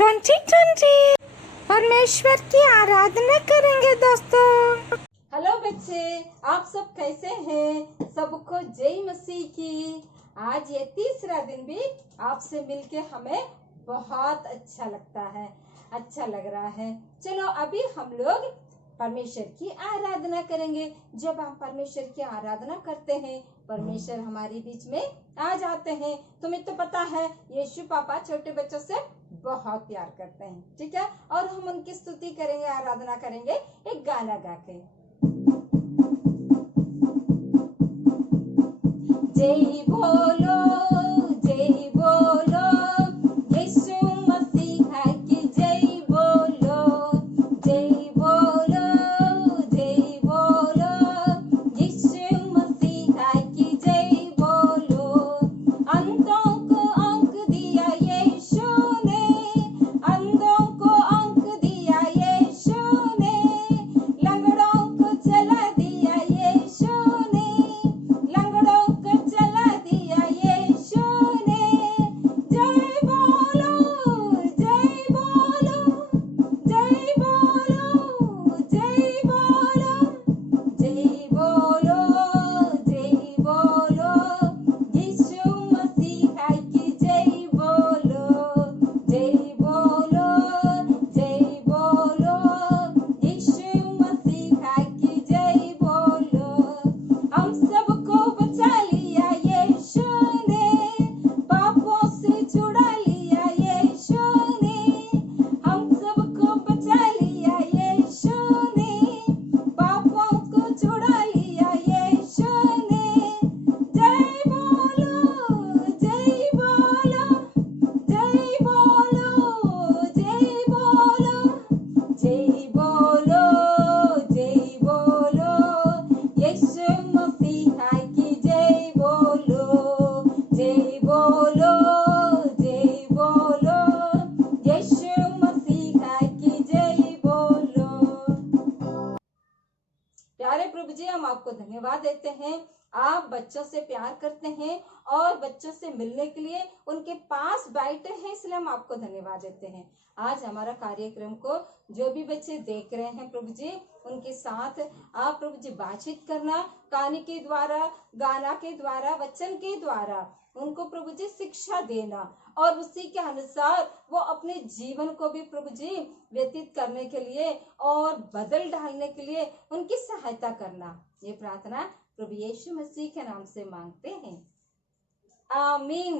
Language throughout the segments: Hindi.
2020 परमेश्वर की आराधना करेंगे दोस्तों। हेलो बच्चे, आप सब कैसे हैं? सबको जय मसीह की। आज ये तीसरा दिन भी आपसे मिलके हमें बहुत अच्छा लगता है, अच्छा लग रहा है। चलो अभी हम लोग परमेश्वर की आराधना करेंगे। जब हम परमेश्वर की आराधना करते हैं, परमेश्वर हमारे बीच में आ जाते हैं। तुम्हें तो पता है यीशु पापा छोटे बच्चों से बहुत प्यार करते हैं, ठीक है। और हम उनकी स्तुति करेंगे, आराधना करेंगे एक गाना गा के। जय बोलो, जय बोलो, यीशु मसीहा की जय बोलो, जय बोलो, जय बोलो, यीशु मसीहा की जय बोलो। अंधों को अंक दिया यीशु ने, अंधों को अंक दिया यीशु ने, लंगड़ों को चला दिया यीशु ने, लंगड़ों को चला दिया यीशु ने। जय बोलो, जय बोलो, जय बोलो, जय बोलो, जय बोलो, जय बोलो, यीशु मसीहा की जय बोलो, जय बोलो, जय बोलो, यीशु मसीहा की जय बोलो। हम सबको बचा लिया यीशु ने, पापों से छुड़ा लिया यीशु ने, हम सबको बचा लिया यीशु ने, पापों को छुड़ा लिया यीशु ने। जय बोलो, जय बोलो, जय बोलो, जय बोलो, जय बोलो, जय बोलो, यीशु मसीहा की जय बोलो, जय बोलो, जय बोलो, यीशु मसीहा की जय बोलो। प्यारे प्रभु जी, हम आपको धन्यवाद देते हैं। आप बच्चों से प्यार करते हैं और बच्चों से मिलने के लिए उनके पास बैठे हैं, इसलिए हम आपको धन्यवाद देते हैं। आज हमारा कार्यक्रम को जो भी बच्चे देख रहे हैं प्रभु जी, उनके साथ आप प्रभु जी बातचीत करना, कहानी के द्वारा, गाना के द्वारा, वचन के द्वारा उनको प्रभु जी शिक्षा देना और उसी के अनुसार वो अपने जीवन को भी प्रभु जी व्यतीत करने के लिए और बदल डालने के लिए उनकी सहायता करना। ये प्रार्थना प्रभु यीशु मसीह के नाम से मांगते हैं, आमीन।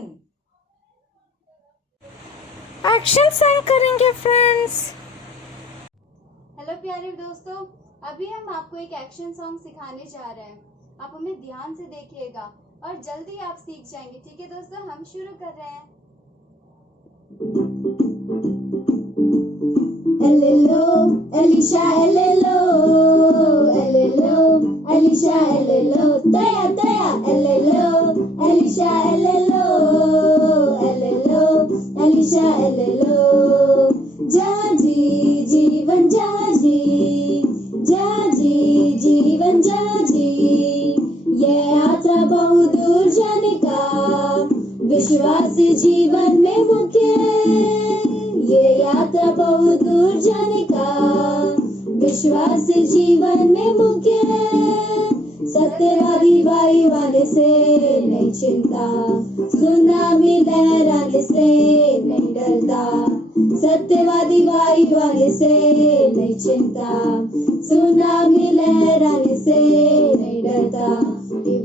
एक्शन सॉन्ग करेंगे फ्रेंड्स। हेलो प्यारे दोस्तों, अभी हम आपको एक एक्शन सॉन्ग सिखाने जा रहे हैं। आप हमें ध्यान से देखिएगा और जल्दी आप सीख जाएंगे, ठीक है दोस्तों। हम शुरू कर रहे हैं। Elelo, Elisha, elelo, elelo, Elisha, elelo, taya, taya, elelo, Elisha, elelo, elelo, Elisha, elelo, जाजी जीवन जाजी, जाजी जीवन जाजी, ये यात्रा बहुत दूर जाने का विश्वास जीवन में मुख्य है। ये यात्रा बहुत दूर जाने का विश्वास जीवन में मुख्य है। सत्यवादी वायु आने से नहीं चिंता, सुनामी लहराने से नहीं डरता। सत्यवादी वायु आने से नहीं चिंता, सुनामी लहराने से नहीं डरता।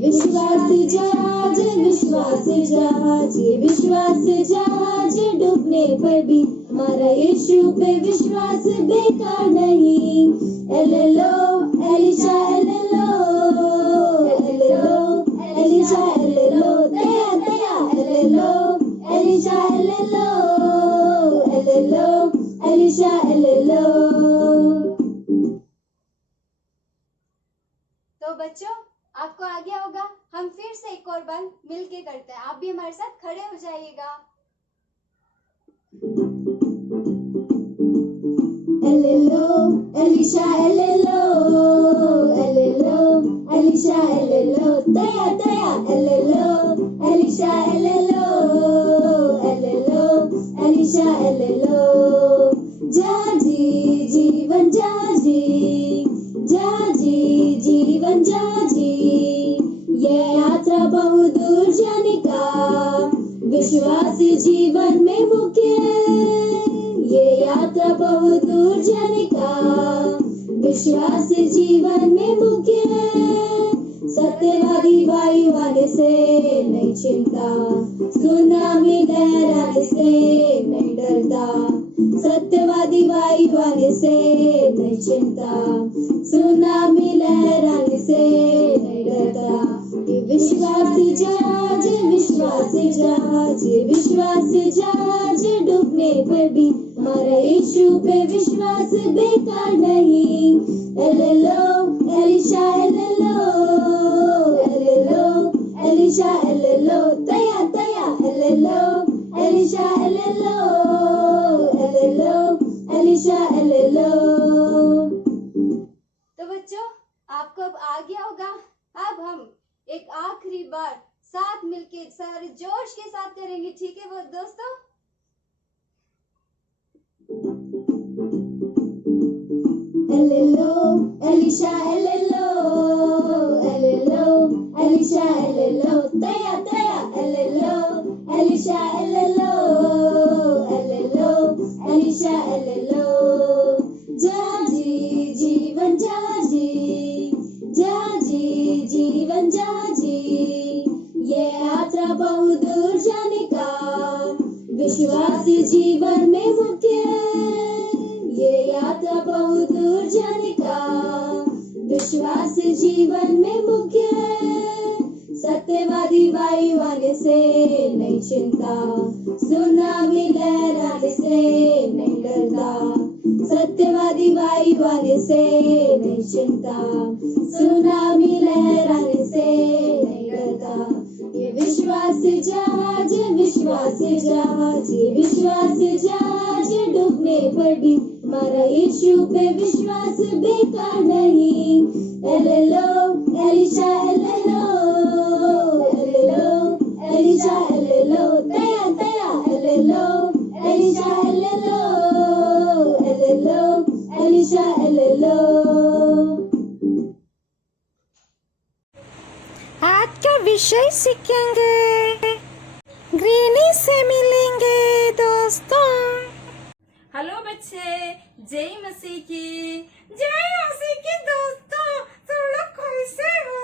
विश्वास जहाज, विश्वास जहाज, विश्वास जहाज डूबने पर भी हमारा यीशु पे विश्वास बेकार नहीं। एलेलो, एलिशा, एलेलो, एलेलो, एलिशा, एलेलो, तया, तया, एलेलो, एलिशा, एलेलो, एलेलो, एलिशा, एलेलो। तो बच्चों, आपको आ गया होगा। हम फिर से एक और बार मिलके करते हैं। आप भी हमारे साथ खड़े हो जाइएगा। Elelo, Elisha, elelo, elelo, Elisha, elelo, taya, taya, elelo, Elisha, elelo, elelo, Elisha, elelo. जाजी जीवन जाजी, जाजी जीवन जाजी, ये यात्रा बहुत दूर जाने का विश्वास जीवन में मुख्य है। ये यात्रा बहुत दूर जाने का विश्वास जीवन में मुख्य है। सत्यवादी वायु आने से नहीं चिंता, सुनामी लहर आने से नहीं डरता। सत्यवादी वायु आने से नहीं चिंता, सुनामी लहर आने से नहीं डरता। ये विश्वास जहाज, विश्वास जहाज, विश्वास जहाज डूबने पर भी हमारा यीशु पे विश्वास बेकार नहीं। एलेलो एलिशा एलेलो, एलेलो एलिशा एलेलो, तया तया एलेलो एलिशा एलेलो, एलेलो एलिशा एलेलो। तो बच्चों, आपको अब आ गया होगा। अब हम एक आखिरी बार साथ मिलके सारे जोश के साथ करेंगे, ठीक है वो दोस्तों? एलेलो एलिशा एलेलो, एलेलो एलिशा एलेलो, तया तया एलेलो एलिशा एलेलो, एलेलो एलिशा एलेलो। जाजी जीवन जाजी, जाजी जीवन जाजी, ये यात्रा बहुत दूर जाने का विश्वास जीवन में मुख्य है। ये यात्रा बहुत दूर जाने का विश्वास जीवन में मुख्य है। सत्यवादी वायु आने से नहीं चिंता, सुनामी लहर आने से नहीं डरता। सत्यवादी वायु आने से नहीं चिंता, सुनामी लहर आने से नहीं डरता। ये विश्वास जहाज, विश्वास जहाज, विश्वास जहाज डूबने पर भी हमारा यीशु पे विश्वास बेकार नहीं। एलेलो एलिशा एलेलो, एलेलो एलिशा एलेलो, तया तया एलेलो एलिशा एलेलो, एलेलो एलिशा एलेलो। आज का विषय सीखेंगे, ग्रीनी से मिलेंगे दोस्तों। हेलो बच्चे, जय मसीह की। जय मसीह की दोस्तों, सब लोग कैसे हो?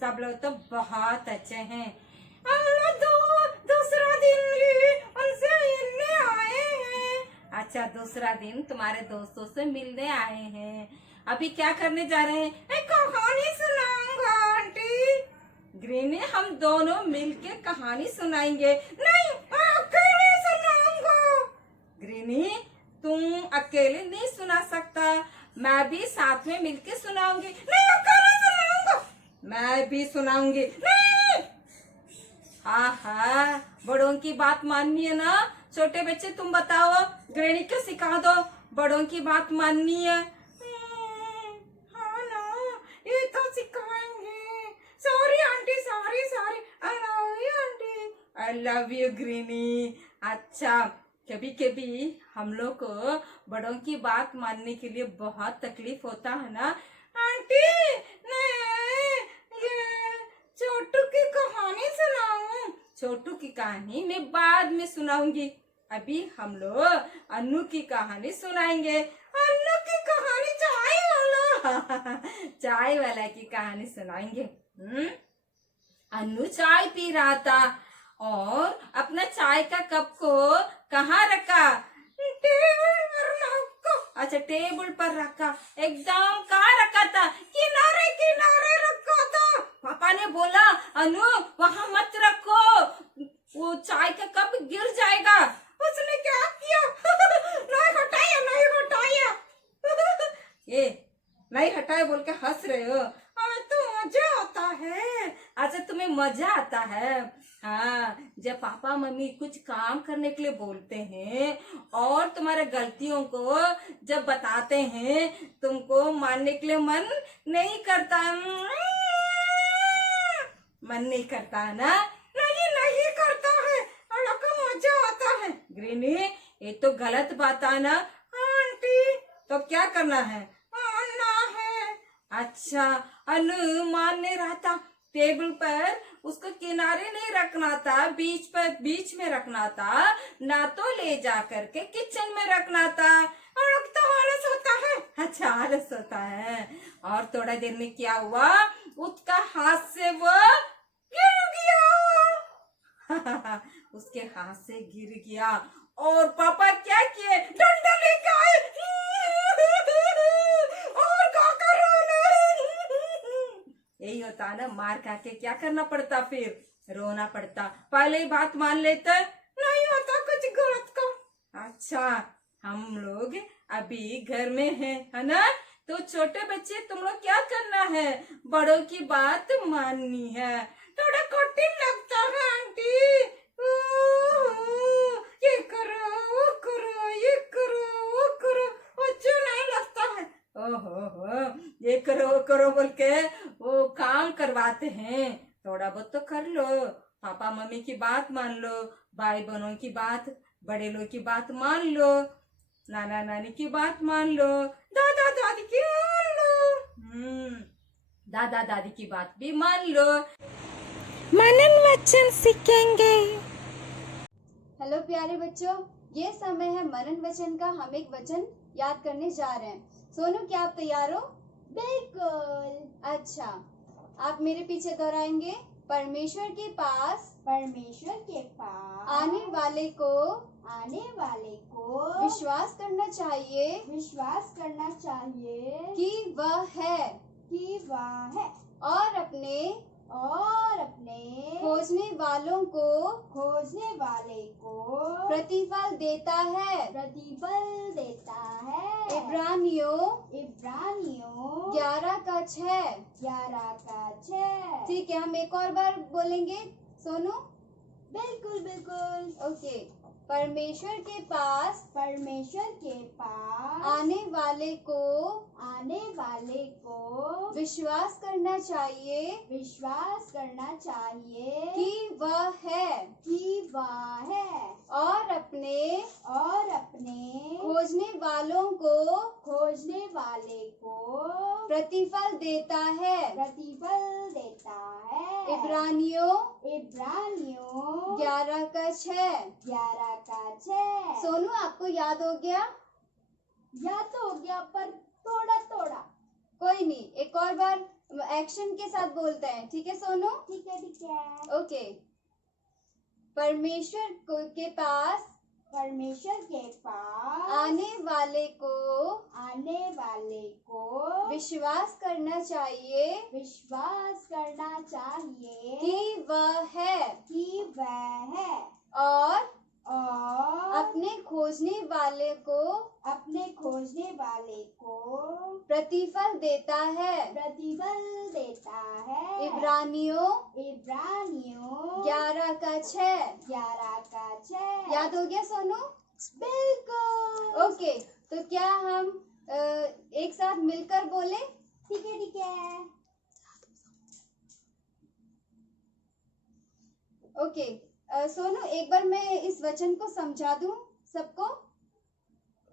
सब लोग तो बहुत अच्छे हैं। हम लोग दूसरा दिन भी उनसे मिलने आए हैं। अच्छा, दूसरा दिन तुम्हारे दोस्तों से मिलने आए हैं। अभी क्या करने जा रहे हैं? एक कहानी सुनाऊंगा आंटी। ग्रीनी, हम दोनों मिलके कहानी सुनाएंगे। नहीं, मैं अकेले सुनाऊंगा। ग्रीनी, तुम अकेले नहीं सुना सकता, मैं भी साथ में मिलके सुनाऊंगी। नहीं, अकेले सुनाऊंगा। मैं भी सुनाऊंगी। नहीं, हाँ, बड़ों की बात माननी है ना। छोटे बच्चे तुम बताओ, ग्रैनी को सिखा दो, बड़ों की बात माननी है। हाँ ना, ये तो सिखाएंगे। Sorry aunty, sorry sorry, I love you aunty. I love you Greeny. अच्छा, कभी कभी हम लोग को बड़ों की बात मानने के लिए बहुत तकलीफ होता है ना आंटी। नहीं, ये छोटू की कहानी सुनाऊं। छोटू की कहानी मैं बाद में सुनाऊंगी। अभी हम लोग अन्नू की कहानी सुनाएंगे। अन्नू की कहानी, चाय वाला चाय वाला की कहानी सुनाएंगे। अन्नू चाय पी रहा था और अपना चाय का कप को कहाँ रखा? टेबल पर रखा। अच्छा, टेबल पर रखा। एकदम कहाँ रखा था? किनारे किनारे रखा था। पापा ने बोला, अनु वहाँ मत रखो, वो चाय का कप गिर जाएगा। उसने क्या किया? नहीं हटाया, नहीं हटाया। ये नहीं हटाया बोल के हंस रहे हो? तो मजा आता है। अच्छा, तुम्हें मजा आता है? हाँ, जब पापा मम्मी कुछ काम करने के लिए बोलते हैं और तुम्हारे गलतियों को जब बताते हैं, तुमको मानने के लिए मन नहीं करता। मन नहीं करता है ना? नहीं, नहीं करता है। अलग मजा आता है। ग्रीनी, ये तो गलत बात है ना? हाँ तो क्या करना है? आना है। अच्छा, हनुमान ने रहा था टेबल पर, उसको किनारे नहीं रखना था, बीच में रखना था, ना तो ले जा करके किचन में रखना था। और तो आलस होता है। अच्छा, आलस होता है। और थोड़ा देर में क्या हुआ, उसका हाथ से वो गिर गया। उसके हाथ से गिर गया और पापा क्या किए, डंडा लेके आए और काका रोने। यही होता है ना, मार खा के क्या करना पड़ता, फिर रोना पड़ता। पहले ही बात मान लेते, नहीं होता कुछ गलत का। अच्छा, हम लोग अभी घर में हैं, है ना? तो छोटे बच्चे तुम लोग क्या करना है, बड़ों की बात माननी है। थोड़ा कठिन लगता है आंटी, ये करो वो करो, ये करो वो करो, अच्छा नहीं लगता है। ओहो, ये करो वो करो बोल के वो काम करवाते हैं। थोड़ा बहुत तो कर लो, पापा मम्मी की बात मान लो, भाई बहनों की बात, बड़े लोग की बात मान लो, नाना नानी की बात मान लो, दादा दादी की मान लो, दादा दादी की बात भी मान लो। मनन वचन सीखेंगे। हेलो प्यारे बच्चों, ये समय है मनन वचन का। हम एक वचन याद करने जा रहे हैं। सोनू, क्या आप तैयार हो? बिल्कुल। अच्छा, आप मेरे पीछे दोहराएंगे। परमेश्वर के पास आने वाले को विश्वास करना चाहिए कि वह है और अपने खोजने वालों को प्रतिफल देता है। इब्रानियों 11:6। ठीक है, हम एक और बार बोलेंगे। सोनू? बिल्कुल। ओके। परमेश्वर के पास आने वाले को विश्वास करना चाहिए कि वह है और अपने खोजने वालों को प्रतिफल देता है। इब्रानियों 11:6। सोनू, आपको याद हो गया? पर थोड़ा। कोई नहीं, एक और बार एक्शन के साथ बोलते हैं। ठीक है सोनू? ठीक है। ओके। परमेश्वर के पास आने वाले को विश्वास करना चाहिए कि वह है और अपने खोजने वाले को प्रतिफल देता है। इब्रानियों 11:6। याद हो गया सोनू? बिल्कुल। ओके, तो क्या हम एक साथ मिलकर बोले? ठीक है। ओके। सोनू, एक बार मैं इस वचन को समझा दूं सबको?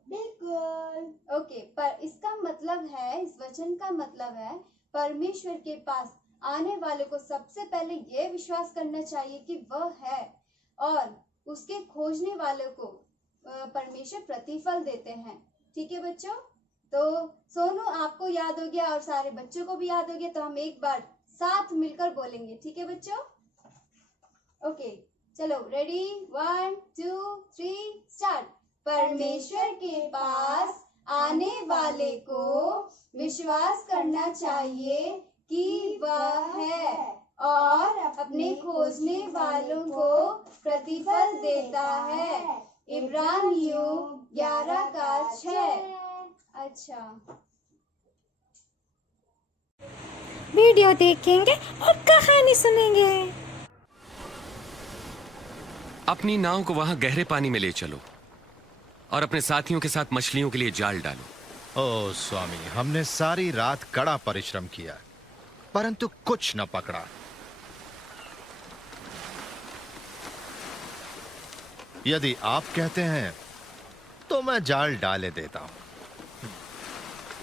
बिल्कुल। ओके, पर इसका मतलब है, इस वचन का मतलब है, परमेश्वर के पास आने वाले को सबसे पहले ये विश्वास करना चाहिए कि वह है और उसके खोजने वाले को परमेश्वर प्रतिफल देते हैं। ठीक है बच्चों? तो सोनू, आपको याद हो गया और सारे बच्चों को भी याद हो गया, तो हम एक बार साथ मिलकर बोलेंगे। ठीक है बच्चों? ओके, चलो, रेडी, 1 2 3 स्टार्ट। परमेश्वर के पास आने वाले को विश्वास करना चाहिए कि वह है और अपने खोजने वालों को प्रतिफल देता है। इब्रानियों 11:6। अच्छा, वीडियो देखेंगे और कहानी सुनेंगे। अपनी नाव को वहां गहरे पानी में ले चलो और अपने साथियों के साथ मछलियों के लिए जाल डालो। ओ स्वामी, हमने सारी रात कड़ा परिश्रम किया परंतु कुछ न पकड़ा। यदि आप कहते हैं तो मैं जाल डाले देता हूं।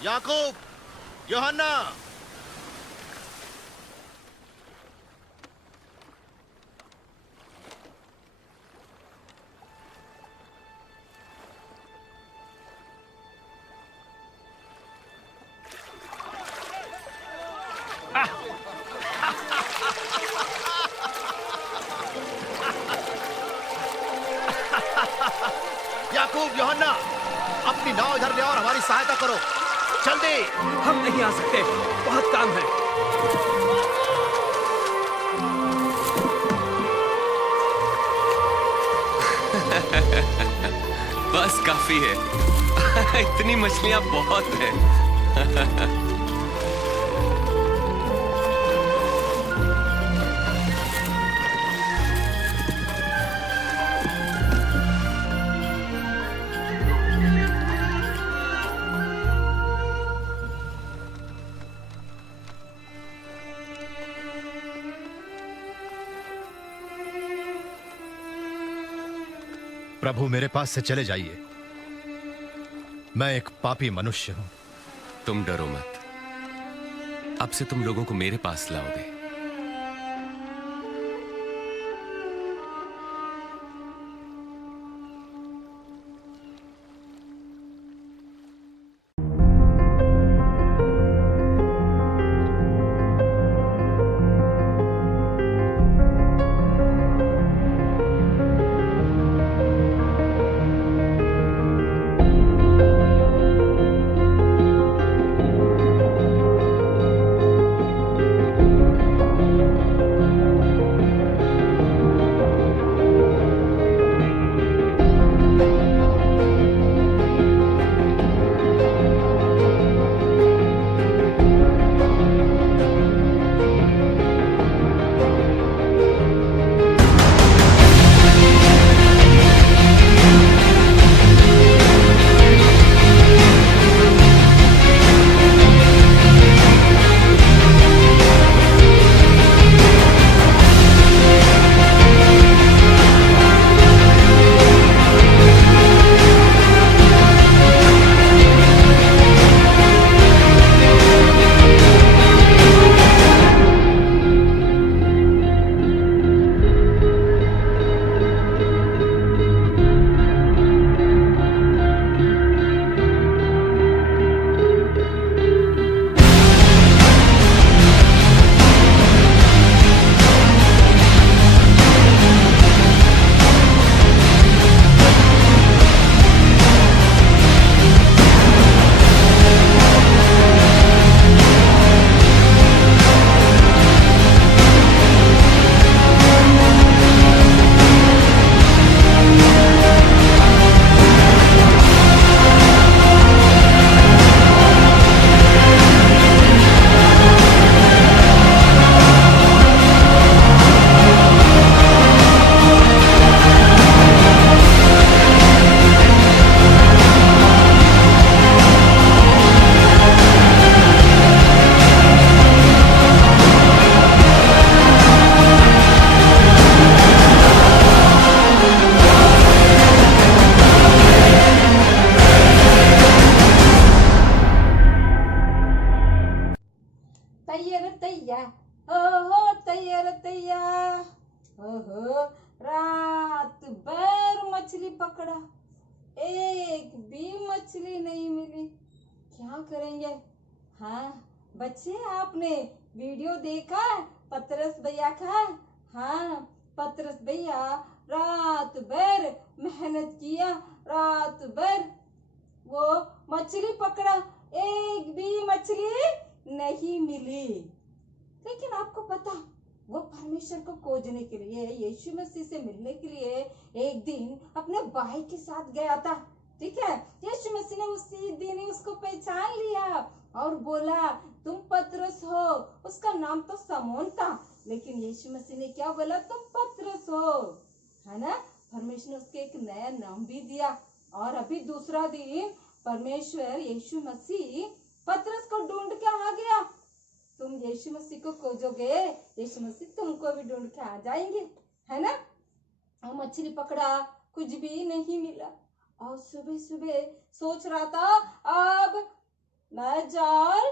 याकूब, यूहन्ना, याकूब, यूहन्ना, अपनी नाव इधर ले और हमारी सहायता करो, जल्दी। हम नहीं आ सकते, बहुत काम है। बस काफी है। इतनी मछलियां बहुत हैं। प्रभु, मेरे पास से चले जाइए, मैं एक पापी मनुष्य हूं। तुम डरो मत, अब से तुम लोगों को मेरे पास लाओगे। तैयार तैयार, ओहो तैयार तैयार, ओहो रात भर मछली पकड़ा, एक भी मछली नहीं मिली, क्या करेंगे। हाँ बच्चे, आपने वीडियो देखा पतरस भैया का। हाँ पतरस भैया रात भर मेहनत किया, रात भर वो मछली पकड़ा, एक भी मछली नहीं मिली। लेकिन आपको पता, वो परमेश्वर को खोजने के लिए, यीशु मसीह से मिलने के लिए एक दिन अपने भाई के साथ गया था। ठीक है, यीशु मसीह ने उसी दिन ही उसको पहचान लिया और बोला तुम पतरस हो। उसका नाम तो समौन था, लेकिन यीशु मसीह ने क्या बोला, तुम पतरस हो, है ना। परमेश्वर ने उसके एक नया नाम भी दिया। और अभी दूसरा दिन परमेश्वर यीशु मसीह पतरस को ढूंढ के आ गया। तुम यीशु मसीह को खोजोगे, यीशु मसीह तुमको भी ढूंढ के आ जाएंगे, है ना। और मछली पकड़ा, कुछ भी नहीं मिला। और सुबह सुबह सोच रहा था अब मैं जाल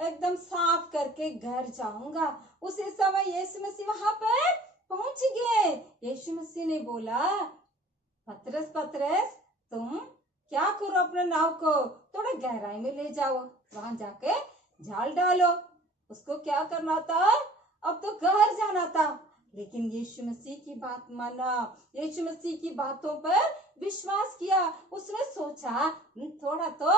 एकदम साफ करके घर जाऊंगा। उसी समय यीशु मसीह वहां पर पहुंच गए। यीशु मसीह ने बोला, पतरस पतरस, तुम क्या करो, अपने नाव को थोड़ा गहराई में ले जाओ, वहां जाके जाल डालो। उसको क्या करना था, अब तो घर जाना था, लेकिन यीशु मसीह की बात माना, यीशु मसीह की बातों पर विश्वास किया। उसने सोचा थोड़ा तो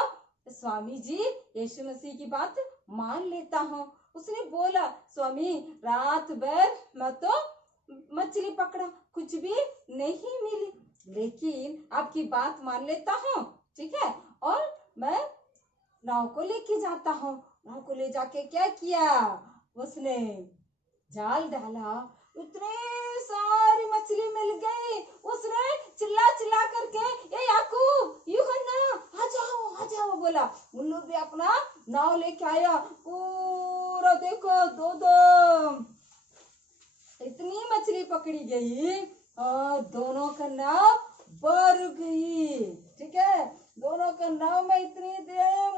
स्वामी जी यीशु मसीह की बात मान लेता हूँ। उसने बोला, स्वामी रात भर मैं तो मछली पकड़ा, कुछ भी नहीं मिली, लेकिन आपकी बात मान लेता हूँ, ठीक है, और मैं नाव को लेके जाता हूँ। नाव को ले जाके क्या किया, उसने जाल डाला, इतने सारी मछली मिल गई। उसने चिल्ला चिल्ला करके, ये याकूब, यूहन्ना, आ जाओ बोला। उन लोग भी अपना नाव लेके आया। पूरा देखो, दो इतनी मछली पकड़ी गई और दोनों का नाव भर गई। ठीक है, दोनों का नाव में इतनी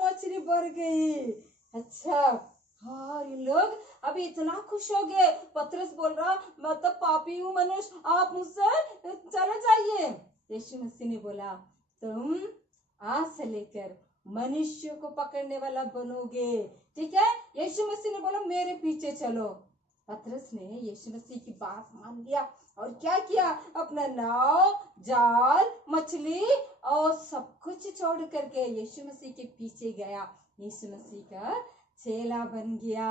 मछली भर गई। अच्छा, और ये लोग अभी इतना खुश हो गए। पतरस बोल रहा, मैं तो पापी हूँ मनुष्य, आप मुझसे चले जाइए। यीशु मसीह ने बोला, तुम आज से लेकर मनुष्य को पकड़ने वाला बनोगे। ठीक है, यीशु मसीह ने बोला, मेरे पीछे चलो। पतरस ने यीशु मसीह की बात मान लिया और क्या किया, अपना नाव, जाल, मछली और सब कुछ छोड़ करके यीशु मसीह के पीछे गया। यीशु मसीह का चेला बन गया,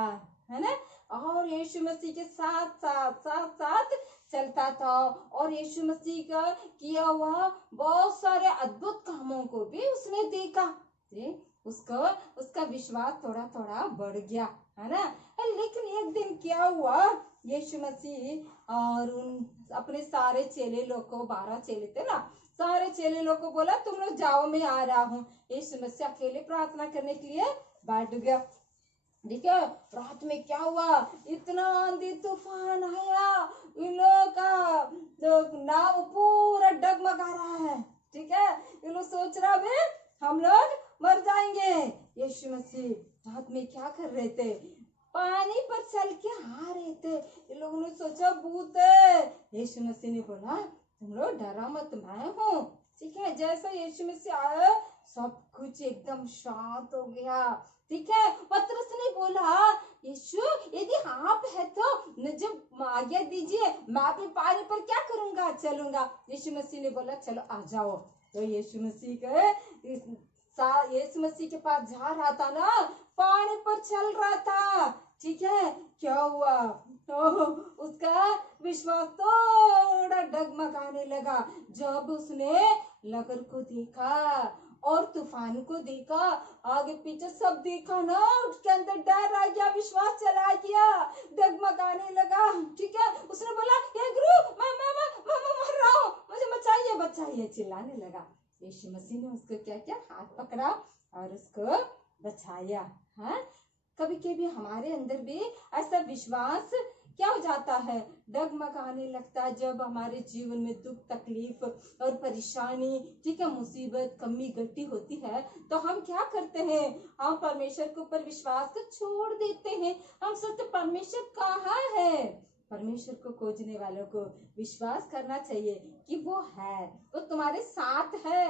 है ना, और यीशु मसीह के साथ चलता था। और यीशु मसीह का किया हुआ बहुत सारे अद्भुत कामों को भी उसने देखा। उसका विश्वास थोड़ा थोड़ा बढ़ गया, है ना। लेकिन एक दिन क्या हुआ, यीशु मसीह और उन अपने सारे चेले लोग को, 12 चेले थे ना, सारे चेले लोग को बोला, तुम लोग जाओ, मैं आ रहा हूँ। यीशु मसीह अकेले प्रार्थना करने के लिए बैठ गया। ठीक है, रात में क्या हुआ, इतना आंधी तूफान आया, इन लोगों का नाव पूरा डगमगा रहा है। ठीक है, ये लोग सोच रहा है हम लोग मर जाएंगे। यीशु मसीह रात में क्या कर रहे थे, पानी पर चल के आ रहे थे। इन लोगों ने सोचा भूत है। यीशु मसीह ने बोला, तुम लोग डरा मत, मैं हूँ। ठीक है, जैसा यीशु मसीह आया, सब कुछ एकदम शांत हो गया। ठीक है, पतरस ने बोला, यीशु यदि आप है तो मुझे आज्ञा दीजिए, मैं भी पानी पर क्या करूंगा, चलूंगा। यीशु मसीह ने बोला, चलो आ जाओ। तो यीशु मसीह के पास जा रहा था ना, पानी पर चल रहा था। ठीक है, क्या हुआ, तो उसका विश्वास थोड़ा डगमगाने लगा जब उसने लहर को देखा और तूफान को देखा, आगे पीछे सब देखा ना, उसके अंदर डर आ गया, विश्वास चला गया, डगमगाने लगा। ठीक है, उसने बोला, हे गुरु, मैं मर रहा हूँ, मुझे बचाइए, चिल्लाने लगा। यीशु मसीह ने उसको क्या किया, हाथ पकड़ा और उसको बचाया। हाँ, कभी कभी हमारे अंदर भी ऐसा विश्वास क्या हो जाता है, डगमगाने लगता है जब हमारे जीवन में दुख, तकलीफ और परेशानी, ठीक है, मुसीबत, कमी घटी होती है, तो हम क्या करते हैं, हम परमेश्वर के ऊपर विश्वास को छोड़ देते हैं। हम सोचते परमेश्वर कहाँ है। परमेश्वर को खोजने वालों को विश्वास करना चाहिए कि वो है, वो तुम्हारे साथ है।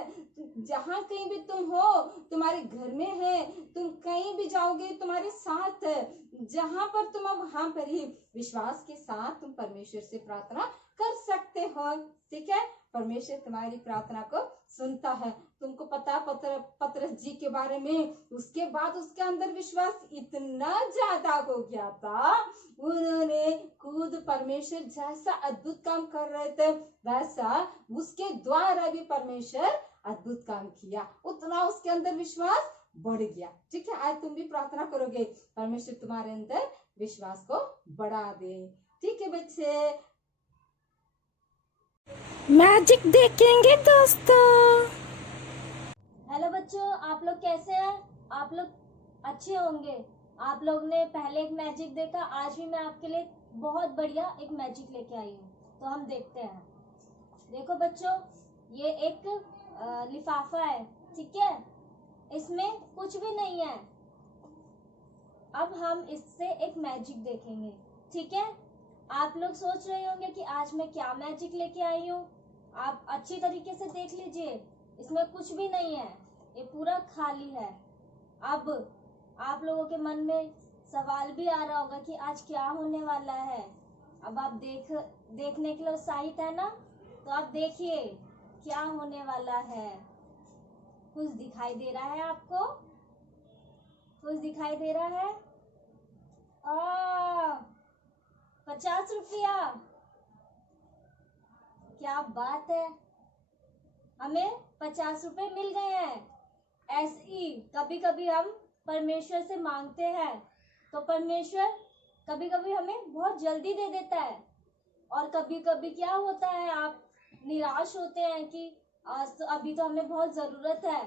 जहाँ कहीं भी तुम हो, तुम्हारे घर में है, तुम कहीं भी जाओगे तुम्हारे साथ है। जहाँ पर तुम हो वहां पर ही विश्वास के साथ तुम परमेश्वर से प्रार्थना कर सकते हो। ठीक है, परमेश्वर तुम्हारी प्रार्थना को सुनता है। तुमको पता पतरस जी के बारे में, उसके बाद उसके अंदर विश्वास इतना ज्यादा हो गया था, उन्होंने खुद परमेश्वर जैसा अद्भुत काम कर रहे थे वैसा उसके द्वारा भी परमेश्वर अद्भुत काम किया, उतना उसके अंदर विश्वास बढ़ गया। ठीक है, आज तुम भी प्रार्थना करोगे, परमेश्वर तुम्हारे अंदर विश्वास को बढ़ा दे। ठीक है बच्चे, मैजिक देखेंगे दोस्तों। हेलो बच्चों, आप लोग कैसे हैं? आप लोग अच्छे होंगे। आप लोग ने पहले एक मैजिक देखा, आज भी मैं आपके लिए बहुत बढ़िया एक मैजिक लेके आई हूँ, तो हम देखते हैं। देखो बच्चों, ये एक लिफाफा है, ठीक है, इसमें कुछ भी नहीं है, अब हम इससे एक मैजिक देखेंगे, ठीक है। आप लोग सोच रहे होंगे कि आज मैं क्या मैजिक लेके आई हूँ। आप अच्छी तरीके से देख लीजिए, इसमें कुछ भी नहीं है, ये पूरा खाली है। अब आप लोगों के मन में सवाल भी आ रहा होगा कि आज क्या होने वाला है। अब आप देखने के लिए उत्साहित है ना, तो आप देखिए क्या होने वाला है। कुछ दिखाई दे रहा है आपको? कुछ दिखाई दे रहा है? 50 रुपया, क्या बात है, हमें 50 रुपए मिल गए हैं। ऐसे ही कभी कभी हम परमेश्वर से मांगते हैं तो परमेश्वर कभी कभी हमें बहुत जल्दी दे देता है, और कभी कभी क्या होता है, आप निराश होते हैं कि आज तो अभी तो हमें बहुत जरूरत है,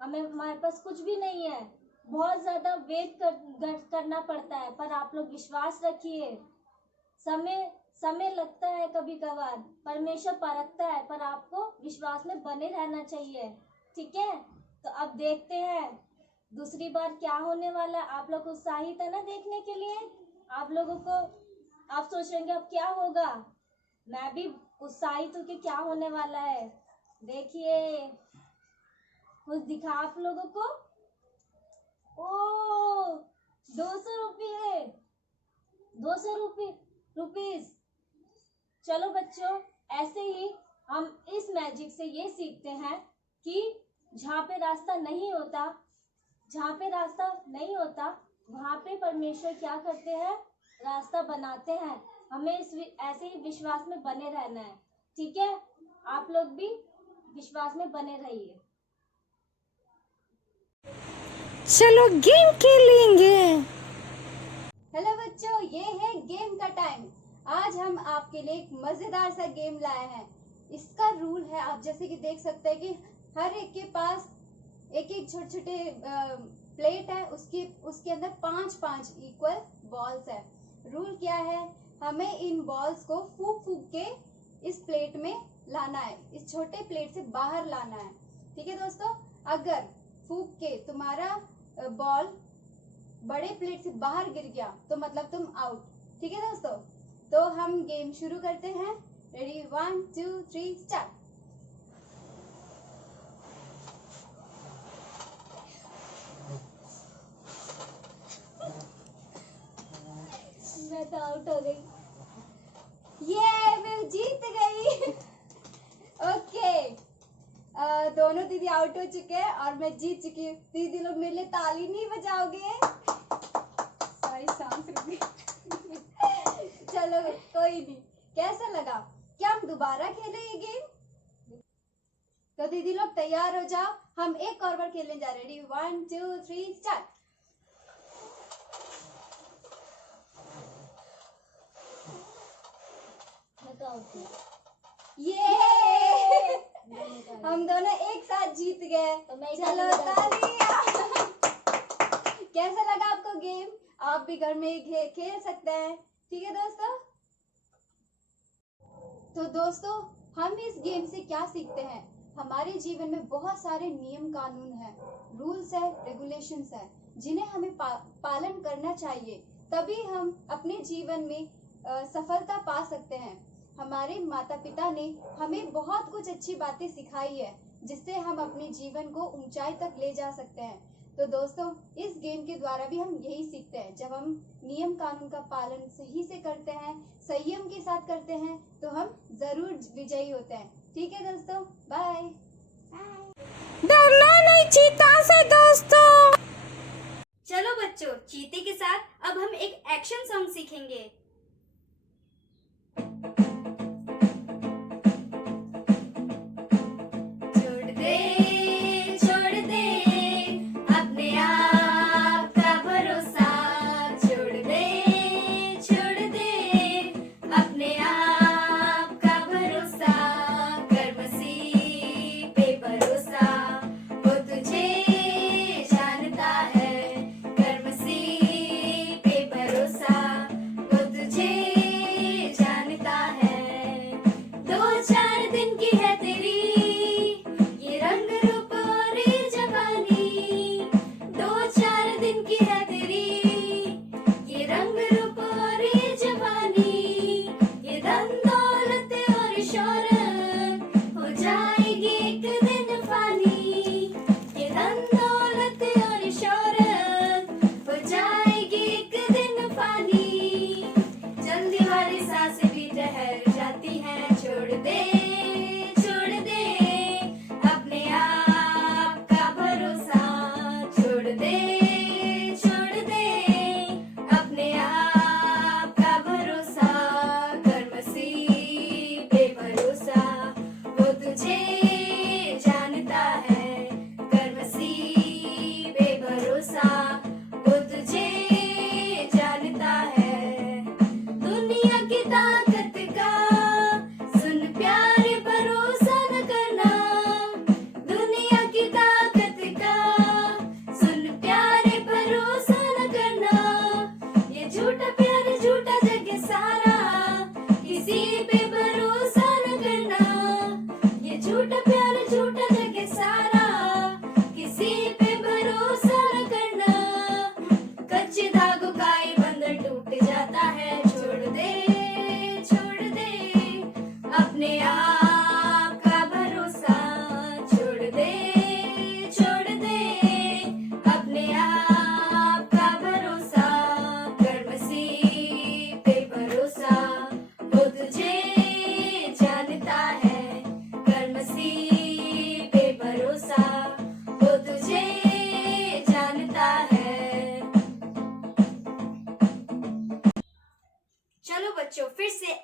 हमारे पास कुछ भी नहीं है, बहुत ज्यादा वेट करना पड़ता है। पर आप लोग विश्वास रखिए, समय लगता है, कभी कभार परमेश्वर परखता है, पर आपको विश्वास में बने रहना चाहिए, ठीक है। तो अब देखते हैं दूसरी बार क्या होने वाला है। आप लोग उत्साहित है ना देखने के लिए? आप लोगों को, आप सोच रहे हैं अब क्या होगा, मैं भी उत्साहित हूँ कि क्या होने वाला है। देखिए कुछ दिखा आप लोगों को। ओ 200 रुपये, 200 रुपीज। चलो बच्चों, ऐसे ही हम इस मैजिक से ये सीखते हैं कि जहाँ पे रास्ता नहीं होता वहाँ पे परमेश्वर क्या करते हैं, रास्ता बनाते हैं। हमें ऐसे ही विश्वास में बने रहना है, ठीक है। आप लोग भी विश्वास में बने रहिए। चलो गेम खेलेंगे। हेलो बच्चों, ये है गेम का टाइम। आज हम आपके लिए एक मजेदार सा गेम लाए हैं। इसका रूल है, आप जैसे कि देख सकते हैं कि हर एक के पास एक एक छोटे छोटे प्लेट है, उसके अंदर 5-5 इक्वल बॉल्स है। रूल क्या है, हमें इन बॉल्स को फूक के इस प्लेट में लाना है, इस छोटे प्लेट से बाहर लाना है, ठीक है दोस्तों। अगर फूक के तुम्हारा बॉल बड़े प्लेट से बाहर गिर गया तो मतलब तुम आउट, ठीक है दोस्तों। तो हम गेम शुरू करते हैं। Ready, 1 2 3 start. मैं तो आउट हो गई। ये मैं जीत गई। ओके, दोनों दीदी आउट हो चुके हैं और मैं जीत चुकी हूँ। दीदी लोग मेरे लिए ताली नहीं बजाओगे? सॉरी, सांस रुक गई। चलो कोई नहीं। कैसा लगा? क्या हम दोबारा खेलें ये गेम? तो दीदी लोग तैयार हो जाओ, हम एक और बार खेलने जा रहे हैं। Ready, 1 2 3 start. मैं तो आउट हूँ। ये हम दोनों एक साथ जीत गए। तो मैं चलो तालियां। कैसा लगा आपको गेम? आप भी घर में खेल सकते हैं, ठीक है दोस्तों। तो दोस्तों, हम इस गेम से क्या सीखते हैं? हमारे जीवन में बहुत सारे नियम कानून हैं, रूल्स है, रेगुलेशंस है, जिन्हें हमें पालन करना चाहिए, तभी हम अपने जीवन में सफलता पा सकते हैं। हमारे माता पिता ने हमें बहुत कुछ अच्छी बातें सिखाई है, जिससे हम अपने जीवन को ऊंचाई तक ले जा सकते हैं। तो दोस्तों, इस गेम के द्वारा भी हम यही सीखते हैं। जब हम नियम कानून का पालन सही से करते हैं, संयम के साथ करते हैं, तो हम जरूर विजयी होते हैं। ठीक है दोस्तों, बाय। डरना नहीं चीता से दोस्तों। चलो बच्चों, चीते के साथ अब हम एक एक्शन सॉन्ग सीखेंगे। छोड़ दे अपने आप का भरोसा, छोड़ दे अपने आप का भरोसा, कर मसीह पे भरोसा, वो तुझे जानता है, कर मसीह पे भरोसा, वो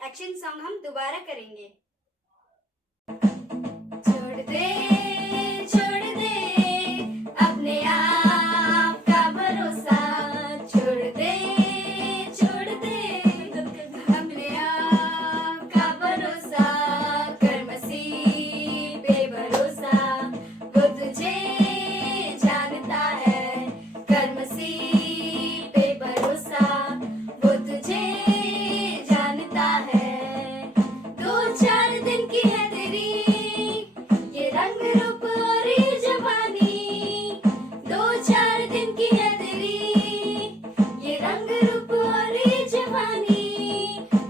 एक्शन सॉन्ग हम दोबारा करेंगे। छोड़ दे अपने आप का भरोसा, छोड़ दे अपने आप का भरोसा, कर मसीह पे भरोसा, वो तुझे जानता है, कर मसीह पे भरोसा, वो तुझे जानता है। 2-4 दिन की है तेरी ये रंग रूप और ये जवानी, 2-4 दिन की है तेरी ये रंग रूप और ये जवानी,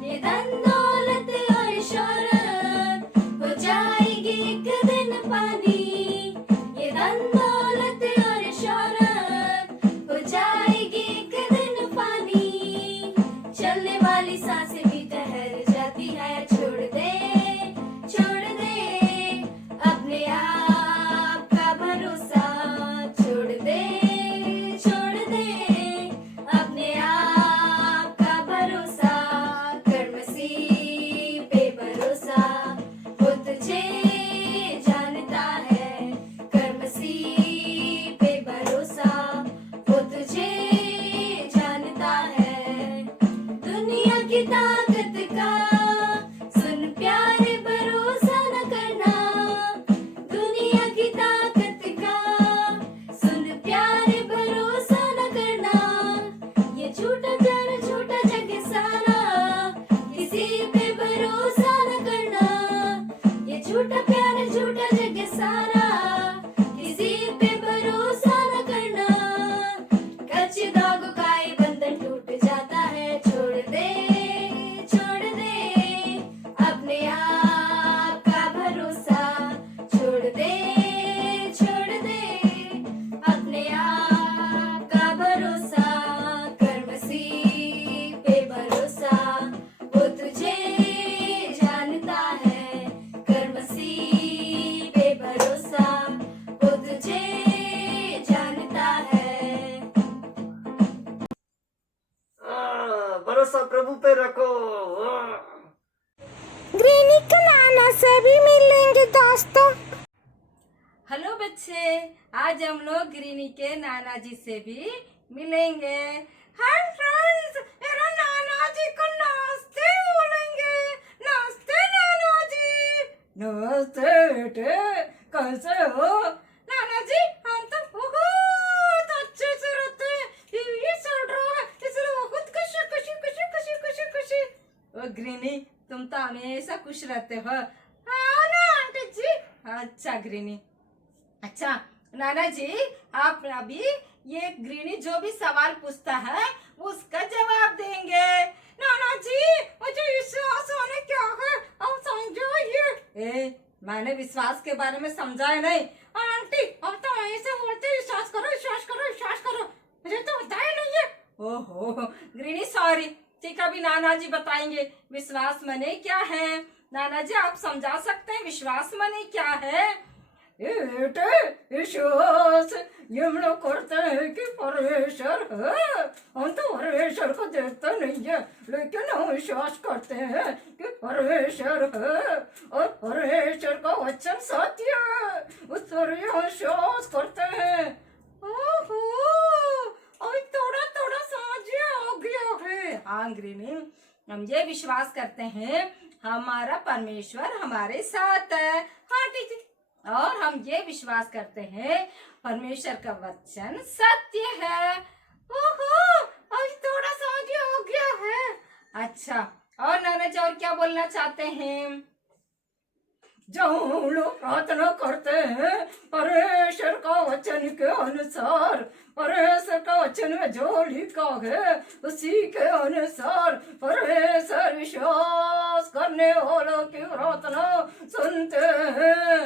ये धन दौलत और शोहरत हो जाएगी एक दिन पानी, ये धन दौलत और शोहरत हो जाएगी एक दिन पानी, चलने वाली सांसें भी ठहर जाती है। छोड़ दे अपने आप का भरोसा, छोड़ दे अपने आप का भरोसा, कर मसीह पे भरोसा, वो तुझे जानता है, कर मसीह पे भरोसा, वो तुझे जानता है। दुनिया की ताकत का सुन प्यारे भरोसा न करना, दुनिया की ताकत का सुन प्यारे भरोसा न करना, ये झूठा प्यार झूठा जग सारा, किसी पे भरोसा न करना, ये झूठा प्यार झूठा जग सारा, किसी पे भरोसा न करना, कच्चे धागों का ये बंधन टूट जाता है। छोड़ दे अपने आप का भरोसा, छोड़ दे अपने आप का भरोसा, कर मसीह पे भरोसा, वो तुझे जानता है, कर मसीह पे भरोसा, वो तुझे जानता है। भरोसा प्रभु पे रखो। ग्रीनी के नाना से भी मिलेंगे दोस्तों। हेलो बच्चे, आज हम लोग ग्रीनी के नाना जी से भी मिलेंगे। हाय फ्रेंड्स, मेरा नाना जी को नमस्ते बोलेंगे। नमस्ते नाना जी। नमस्ते बेटे, कैसे हो? नाना जी हम तो बहुत अच्छे से रहते हैं, ये चल रहा है इसलिए बहुत खुशी खुशी खुशी खुशी खुशी खुशी। ओ ग्रीनी, तुम तो हमेशा खुश रहते हो। हाँ ना आंटी जी। अच्छा ग्रीनी, अच्छा नाना जी, आप अभी ये ग्रीनी जो भी सवाल पूछता है उसका जवाब देंगे। नाना जी मुझे विश्वास होने क्या है, अब समझाइए। मैंने विश्वास के बारे में समझाया नहीं। आंटी अब तो ऐसे बोलते विश्वास करो विश्वास करो विश्वास करो, मुझे तो बताया नहीं है। ओहो ग्रीनी सॉरी, ठीक है अभी नाना जी बताएंगे विश्वास माने क्या है। नाना जी आप समझा सकते हैं विश्वास माने क्या है? विश्वास ये हम लोग करते हैं कि परमेश्वर है, हम तो परमेश्वर को देखते नहीं है, लेकिन हम विश्वास करते हैं कि परमेश्वर है और परमेश्वर का वचन सत्य है, उस पर हम विश्वास करते हैं। ओहो अभी थोड़ा थोड़ा समझ आ गया है। हाँ ग्रीनी, हम ये विश्वास करते हैं हमारा परमेश्वर हमारे साथ है। हाँ ठीक है, और हम ये विश्वास करते हैं परमेश्वर का वचन सत्य है। ओहो अभी थोड़ा समझ आ गया है। अच्छा और नाना जी और क्या बोलना चाहते हैं? जब हम लोग प्रार्थना करते हैं परमेश्वर का वचन के अनुसार, परमेश्वर का वचन में जो लिखा है उसी के अनुसार परमेश्वर विश्वास करने वालों की प्रार्थना सुनते हैं।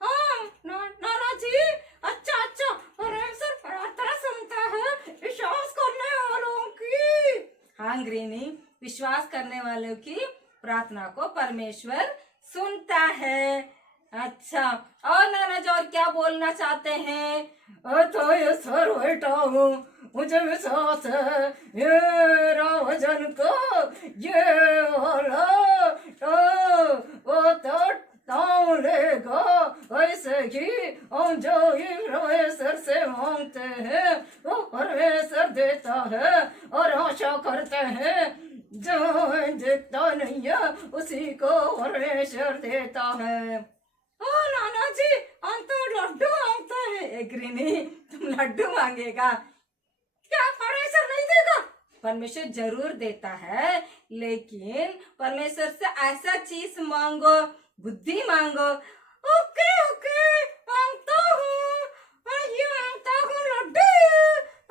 हाँ नाना जी, अच्छा अच्छा, परमेश्वर प्रार्थना सुनता है विश्वास करने वालों की। हाँ ग्रीनी, विश्वास करने वालों की प्रार्थना को परमेश्वर सुनता है। अच्छा और नाना जी और क्या बोलना चाहते हैं? तो ये सर बैठा हूँ, मुझे विश्वास है ये रावजन को ये वाला वो तो लेगा। वैसे ही हम जो ही परमेश्वर से मांगते हैं वो परमेश्वर देता है, और आशा करते हैं जो देखता नहीं है उसी को परमेश्वर देता है। ओ नाना जी, हम तो लड्डू मांगते हैं। ए ग्रीनी, तुम लड्डू मांगेगा क्या? परमेश्वर नहीं देगा? परमेश्वर जरूर देता है, लेकिन परमेश्वर से ऐसा चीज मांगो, बुद्धि मांगो। ओके ओके, मांगता हूँ, ये मांगता हूँ लड्डू,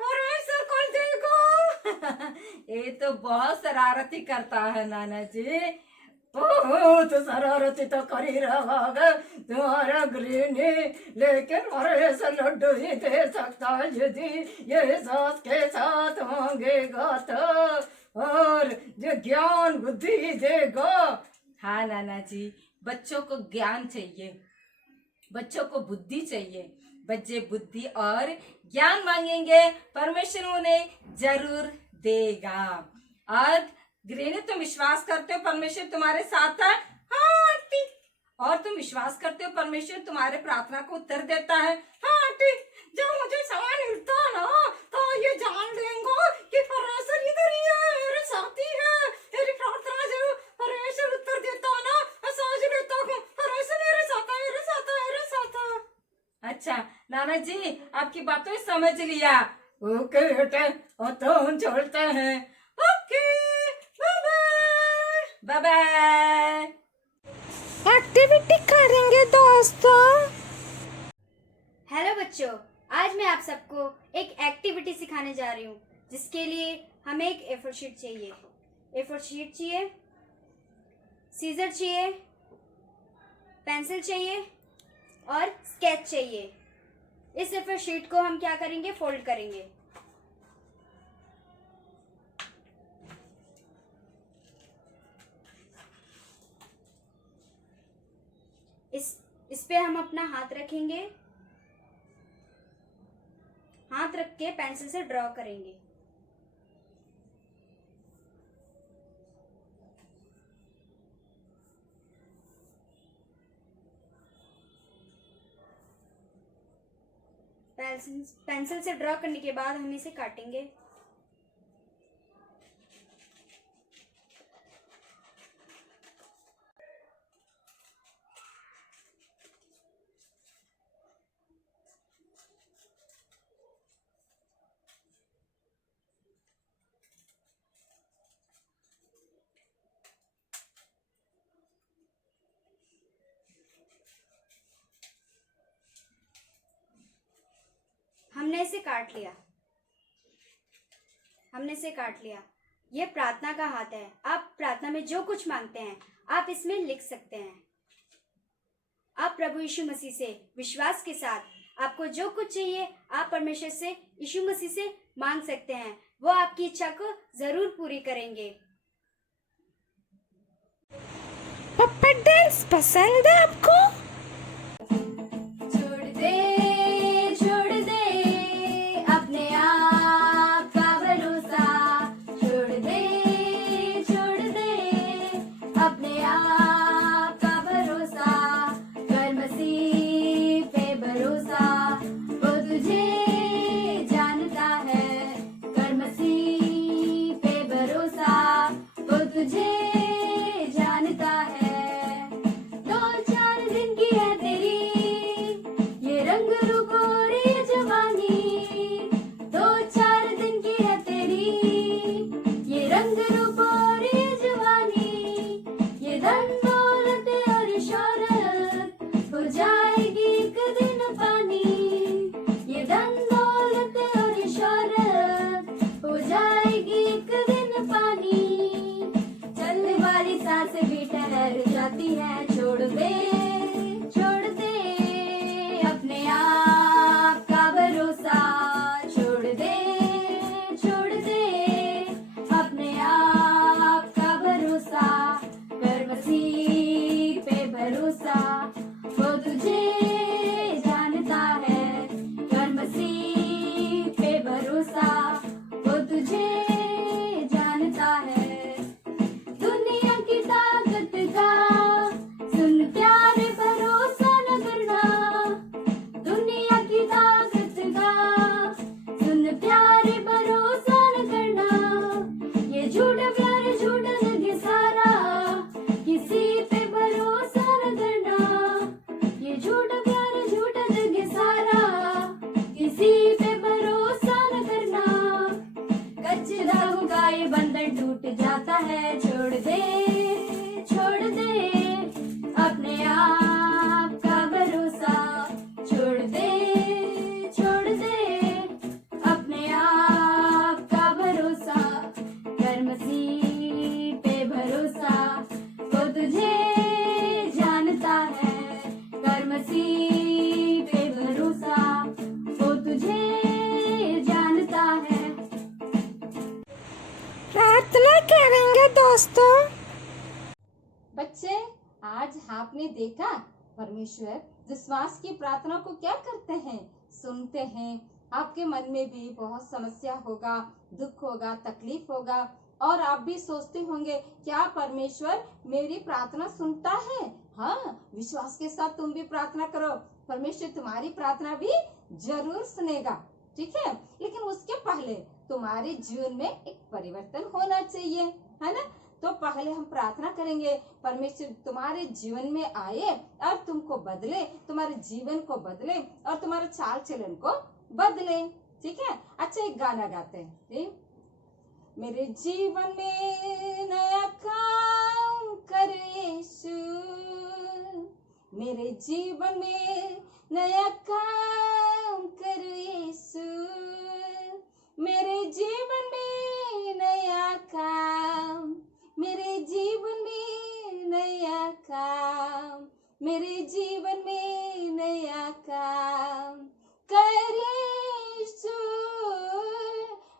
परमेश्वर कौन देगा? ये तो बहुत शरारती करता है नाना जी। ओह, तो शरारती तो कर ही रहा है तुम्हारा ग्रीनी, लेकिन परमेश्वर लड्डू ही दे सकता है यदि ये सास के साथ मांगेगा तो, और जो ज्ञान बुद्धि देगा। हाँ नाना जी, बच्चों को ज्ञान चाहिए, बच्चों को बुद्धि चाहिए। बच्चे बुद्धि और ज्ञान मांगेंगे, परमेश्वर उन्हें जरूर देगा। और ग्रीनी, तुम विश्वास करते हो परमेश्वर तुम्हारे साथ है? हाँ आंटी। और तुम विश्वास करते हो परमेश्वर तुम्हारे प्रार्थना को उत्तर देता है? हाँ आंटी। जब मुझे समय मिलता ना तो ये जान लेंगे कि परमेश्वर इधर ही है, मेरे साथी है। मेरी प्रार्थना जब परमेश्वर उत्तर देता ना, मैं समझ लेता हूँ परमेश्वर मेरे साथ है, मेरे साथ है, मेरे साथ है। अच्छा नाना जी, आपकी बातों समझ लिया। ओके बेटे, और तो हम चलते हैं। Okay, bye bye. एक्टिविटी करेंगे दोस्तों। हेलो बच्चों, आज मैं आप सबको एक एक्टिविटी सिखाने जा रही हूँ, जिसके लिए हमें एक ए4 शीट चाहिए। ए4 शीट चाहिए, सीजर चाहिए, पेंसिल चाहिए और स्केच चाहिए। इस ए4 शीट को हम क्या करेंगे, फोल्ड करेंगे। इस पे हम अपना हाथ रखेंगे, हाथ रख के पेंसिल से ड्रॉ करेंगे। पेंसिल से ड्रॉ करने के बाद हम इसे काटेंगे। हमने इसे काट लिया, हमने इसे काट लिया। ये प्रार्थना का हाथ है। आप प्रार्थना में जो कुछ मांगते हैं आप इसमें लिख सकते हैं। आप प्रभु यीशु मसीह से विश्वास के साथ आपको जो कुछ चाहिए आप परमेश्वर से, यीशु मसीह से मांग सकते हैं। वो आपकी इच्छा को जरूर पूरी करेंगे। पपेट डांस पसंद है आपको? छोड़ दे अपने आप का भरोसा, छोड़ दे अपने आप का भरोसा, कर मसीह पे भरोसा, वो तुझे जानता है। कर मसीह पे भरोसा, वो तुझे जानता है। 2-4 दिन दोस्तों। बच्चे, आज आपने देखा परमेश्वर विश्वास की प्रार्थना को क्या करते हैं, सुनते हैं। आपके मन में भी बहुत समस्या होगा, दुख होगा, तकलीफ होगा, और आप भी सोचते होंगे क्या परमेश्वर मेरी प्रार्थना सुनता है। हाँ, विश्वास के साथ तुम भी प्रार्थना करो, परमेश्वर तुम्हारी प्रार्थना भी जरूर सुनेगा। ठीक है, लेकिन उसके पहले तुम्हारे जीवन में एक परिवर्तन होना चाहिए, है ना। तो पहले हम प्रार्थना करेंगे, परमेश्वर तुम्हारे जीवन में आए और तुमको बदले, तुम्हारे जीवन को बदले और तुम्हारे चाल चलन को बदले। ठीक है, अच्छा एक गाना गाते हैं। ठीक? मेरे जीवन में नया काम कर यीशु, मेरे जीवन में नया काम कर यीशु, मेरे जीवन में नया काम, मेरे जीवन में नया काम, मेरे जीवन में नया काम कर यीशु,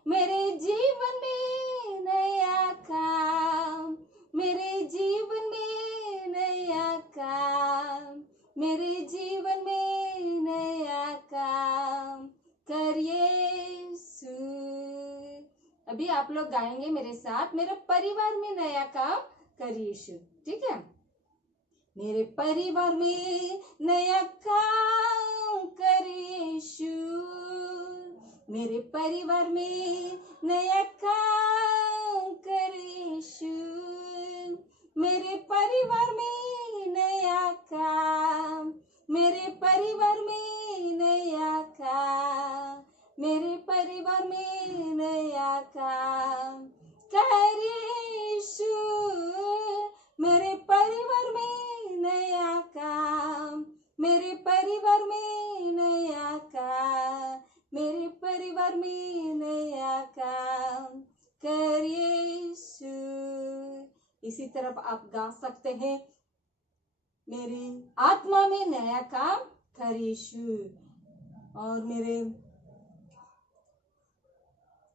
मेरे जीवन में नया काम, मेरे जीवन में नया काम, मेरे जीवन में नया काम कर यीशु। अभी आप लोग गाएंगे मेरे साथ, मेरे परिवार में नया काम कर यीशु। ठीक है, मेरे परिवार में नया काम कर यीशु, मेरे परिवार में नया काम कर यीशु, मेरे परिवार में नया काम, मेरे परिवार में नया काम, मेरे परिवार में नया काम कर यीशु, मेरे परिवार में नया काम, मेरे परिवार में नया काम, मेरे परिवार में नया काम कर यीशु। इसी तरफ आप गा सकते हैं, मेरी आत्मा में नया काम कर यीशु, और मेरे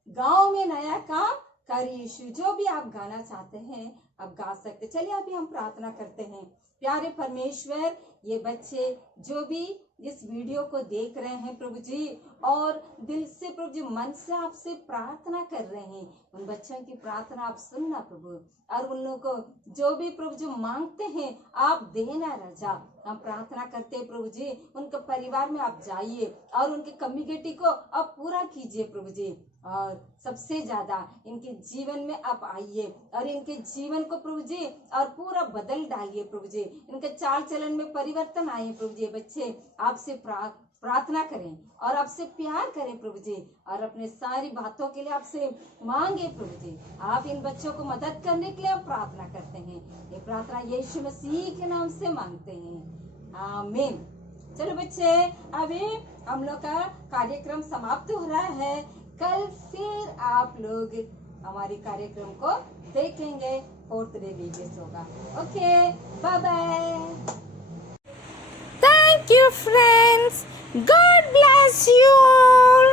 गांव में नया काम कर यीशु। जो भी आप गाना चाहते हैं आप गा सकते। चलिए अभी हम प्रार्थना करते हैं। प्यारे परमेश्वर, ये बच्चे जो भी इस वीडियो को देख रहे हैं प्रभु जी, और दिल से प्रभु जी मन से आपसे प्रार्थना कर रहे हैं, उन बच्चों की प्रार्थना आप सुनना प्रभु, और उन लोगों को जो भी प्रभु जी मांगते हैं आप देना राजा। हम प्रार्थना करते हैं प्रभु जी, उनके परिवार में आप जाइए और उनके कम्युनिटी को आप पूरा कीजिए प्रभु जी, और सबसे ज्यादा इनके जीवन में आप आइए और इनके जीवन को प्रभु जी और पूरा बदल डालिए प्रभु जी, इनके चाल चलन में परिवर्तन आए प्रभु जी। बच्चे आपसे प्रार्थना करें और आपसे प्यार करें प्रभु जी, और अपने सारी बातों के लिए आपसे मांगे प्रभु जी। आप इन बच्चों को मदद करने के लिए हम प्रार्थना करते हैं। ये प्रार्थना यीशु मसीह के नाम से मांगते हैं, आमीन। चलो बच्चे, अभी हम लोग का कार्यक्रम समाप्त हो रहा है। कल फिर आप लोग हमारे कार्यक्रम को देखेंगे। 4th डे वीडियोस होगा। Okay, bye bye. Thank you, friends. God bless you all.